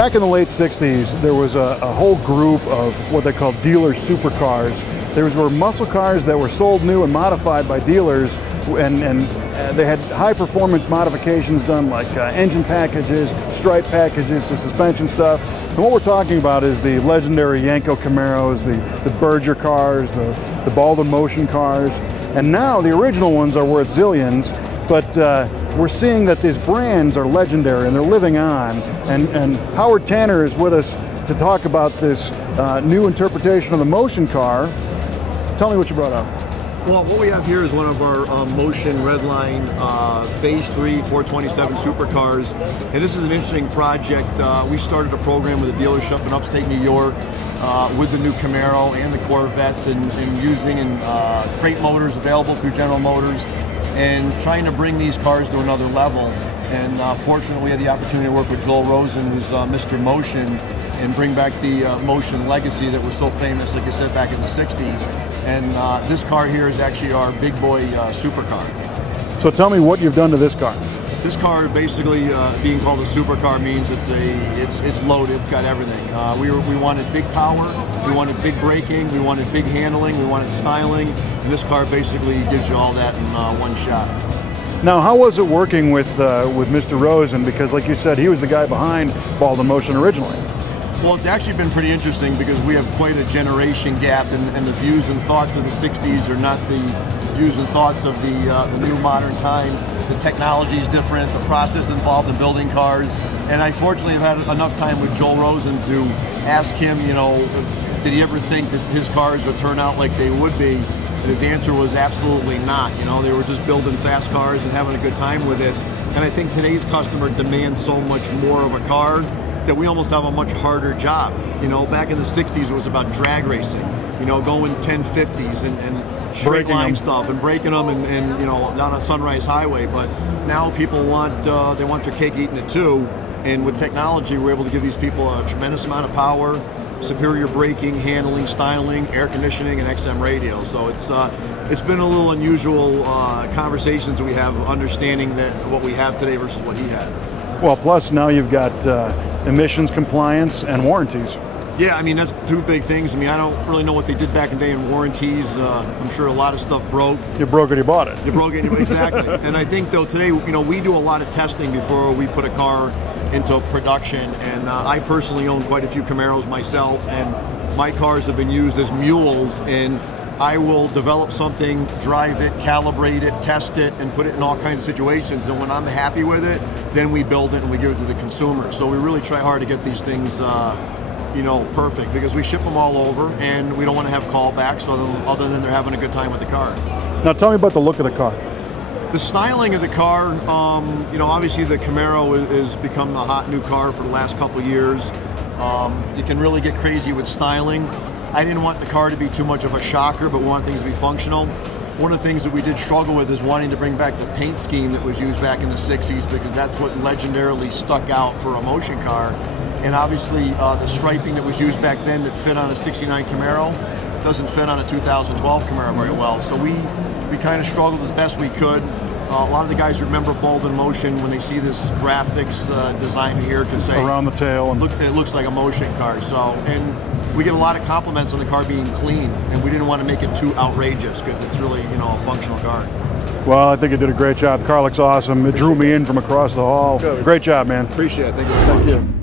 back in the late 60s, there was a whole group of what they called dealer supercars. There were muscle cars that were sold new and modified by dealers, and they had high performance modifications done, like engine packages, stripe packages, the suspension stuff. And what we're talking about is the legendary Yanko Camaros, the Berger cars, the Baldwin Motion cars. And now the original ones are worth zillions, but we're seeing that these brands are legendary and they're living on. And Howard Tanner is with us to talk about this new interpretation of the Motion car. Tell me what you brought up. Well, what we have here is one of our Motion Redline Phase 3 427 supercars. And this is an interesting project. We started a program with a dealership in upstate New York with the new Camaro and the Corvettes, and using crate motors available through General Motors, and trying to bring these cars to another level. And fortunately, we had the opportunity to work with Joel Rosen, who's Mr. Motion, and bring back the Motion legacy that was so famous, like I said, back in the 60s. And this car here is actually our big boy supercar. So tell me what you've done to this car. This car, basically being called a supercar, means it's loaded. It's got everything. We wanted big power, we wanted big braking, we wanted big handling, we wanted styling, and this car basically gives you all that in one shot. Now, how was it working with Mr. Rosen? Because, like you said, he was the guy behind Baldwin Motion originally. Well, it's actually been pretty interesting because we have quite a generation gap, and the views and thoughts of the 60s are not the views and thoughts of the new modern time. The technology is different, the process involved in building cars, and I fortunately have had enough time with Joel Rosen to ask him, you know, did he ever think that his cars would turn out like they would be? And his answer was absolutely not. You know, they were just building fast cars and having a good time with it. And I think today's customer demands so much more of a car that we almost have a much harder job. You know, back in the 60s, it was about drag racing, you know, going 1050s and straight line stuff and breaking them and you know, down a Sunrise Highway. But now people want, they want their cake eating it too. And with technology, we're able to give these people a tremendous amount of power, superior braking, handling, styling, air conditioning, and XM radio. So it's been a little unusual conversations we have, understanding that what we have today versus what he had. Well, plus now you've got emissions compliance and warranties. Yeah, I mean, that's two big things. I mean, I don't really know what they did back in the day in warranties. I'm sure a lot of stuff broke. You broke it, you bought it. You broke it, exactly. And I think, though, today, you know, we do a lot of testing before we put a car into production. And I personally own quite a few Camaros myself, and my cars have been used as mules. And I will develop something, drive it, calibrate it, test it, and put it in all kinds of situations. And when I'm happy with it, then we build it and we give it to the consumer. So we really try hard to get these things, you know, perfect, because we ship them all over and we don't want to have callbacks other than they're having a good time with the car. Now tell me about the look of the car. The styling of the car, you know, obviously the Camaro has become the hot new car for the last couple years. You can really get crazy with styling. I didn't want the car to be too much of a shocker, but we want things to be functional. One of the things that we did struggle with is wanting to bring back the paint scheme that was used back in the 60s, because that's what legendarily stuck out for a motion car. And obviously the striping that was used back then that fit on a 69 Camaro doesn't fit on a 2012 Camaro very well. So we kind of struggled as best we could. A lot of the guys remember Baldwin Motion when they see this graphics design here, can say around the tail, and it looks like a motion car. So, and we get a lot of compliments on the car being clean, and we didn't want to make it too outrageous because it's really, you know, a functional car. Well, I think you did a great job. The car looks awesome. It drew me in from across the hall. Good. Great job, man. Appreciate it. Thank you very much. Thank you.